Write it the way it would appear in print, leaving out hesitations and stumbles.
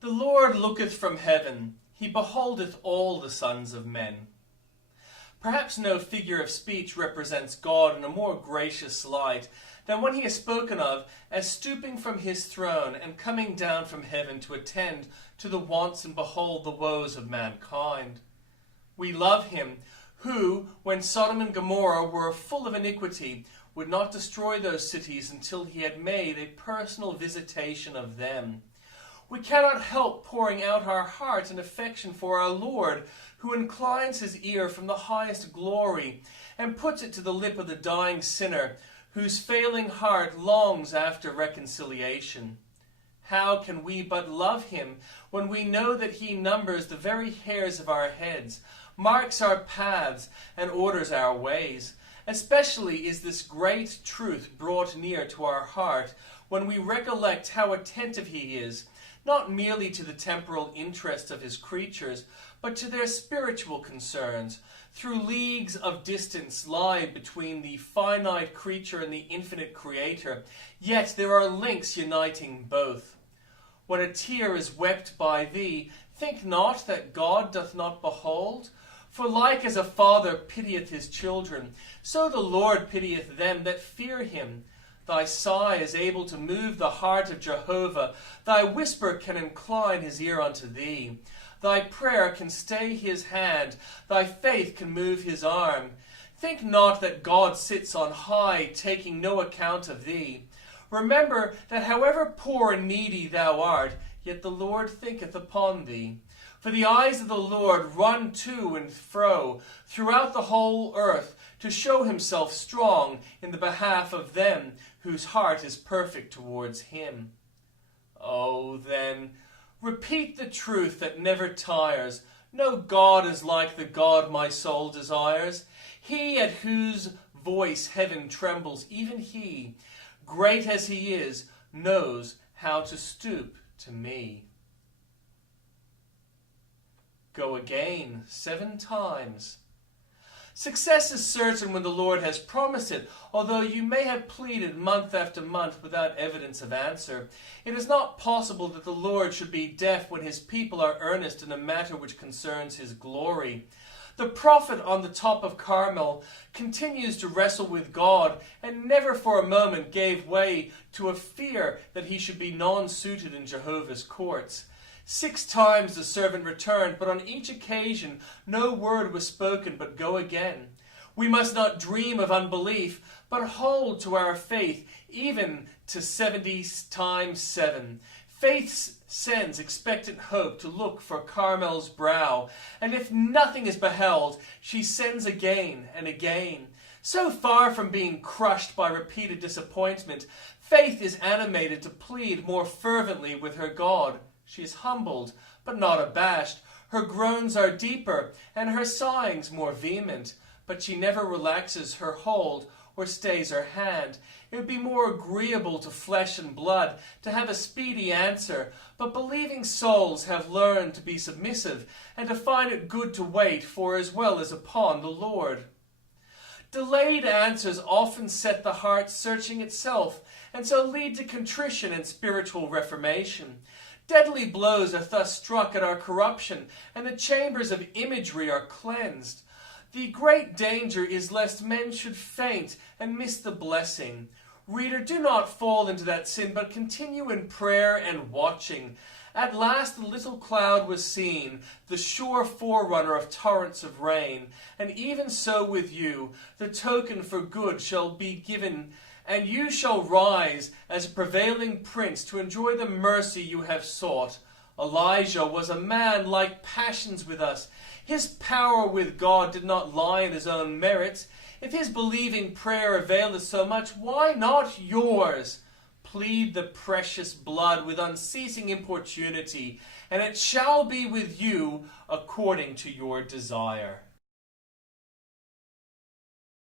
The Lord looketh from heaven, he beholdeth all the sons of men. Perhaps no figure of speech represents God in a more gracious light than when he is spoken of as stooping from his throne and coming down from heaven to attend to the wants and behold the woes of mankind. We love him who, when Sodom and Gomorrah were full of iniquity, would not destroy those cities until he had made a personal visitation of them. We cannot help pouring out our heart and affection for our Lord, who inclines his ear from the highest glory and puts it to the lip of the dying sinner, whose failing heart longs after reconciliation. How can we but love him when we know that he numbers the very hairs of our heads, marks our paths, and orders our ways? Especially is this great truth brought near to our heart when we recollect how attentive he is, not merely to the temporal interests of his creatures, but to their spiritual concerns. Through leagues of distance lie between the finite creature and the infinite Creator, yet there are links uniting both. When a tear is wept by thee, think not that God doth not behold. For like as a father pitieth his children, so the Lord pitieth them that fear him. Thy sigh is able to move the heart of Jehovah. Thy whisper can incline his ear unto thee. Thy prayer can stay his hand. Thy faith can move his arm. Think not that God sits on high, taking no account of thee. Remember that however poor and needy thou art, yet the Lord thinketh upon thee. For the eyes of the Lord run to and fro throughout the whole earth, to show himself strong in the behalf of them whose heart is perfect towards him. Oh, then, repeat the truth that never tires. No God is like the God my soul desires. He at whose voice heaven trembles, even he, great as he is, knows how to stoop to me. Go again 7 times. Success is certain when the Lord has promised it, although you may have pleaded month after month without evidence of answer. It is not possible that the Lord should be deaf when his people are earnest in a matter which concerns his glory. The prophet on the top of Carmel continues to wrestle with God and never for a moment gave way to a fear that he should be non-suited in Jehovah's courts. 6 times the servant returned, but on each occasion no word was spoken but go again. We must not dream of unbelief, but hold to our faith, even to 70 times 7. Faith sends expectant hope to look for Carmel's brow, and if nothing is beheld, she sends again and again. So far from being crushed by repeated disappointment, faith is animated to plead more fervently with her God. She is humbled, but not abashed. Her groans are deeper, and her sighings more vehement. But she never relaxes her hold or stays her hand. It would be more agreeable to flesh and blood to have a speedy answer, but believing souls have learned to be submissive and to find it good to wait for as well as upon the Lord. Delayed answers often set the heart searching itself, and so lead to contrition and spiritual reformation. Deadly blows are thus struck at our corruption, and the chambers of imagery are cleansed. The great danger is lest men should faint and miss the blessing. Reader, do not fall into that sin, but continue in prayer and watching. At last the little cloud was seen, the sure forerunner of torrents of rain. And even so with you, the token for good shall be given, and you shall rise as a prevailing prince to enjoy the mercy you have sought. Elijah was a man like passions with us. His power with God did not lie in his own merits. If his believing prayer availeth so much, why not yours? Plead the precious blood with unceasing importunity, and it shall be with you according to your desire.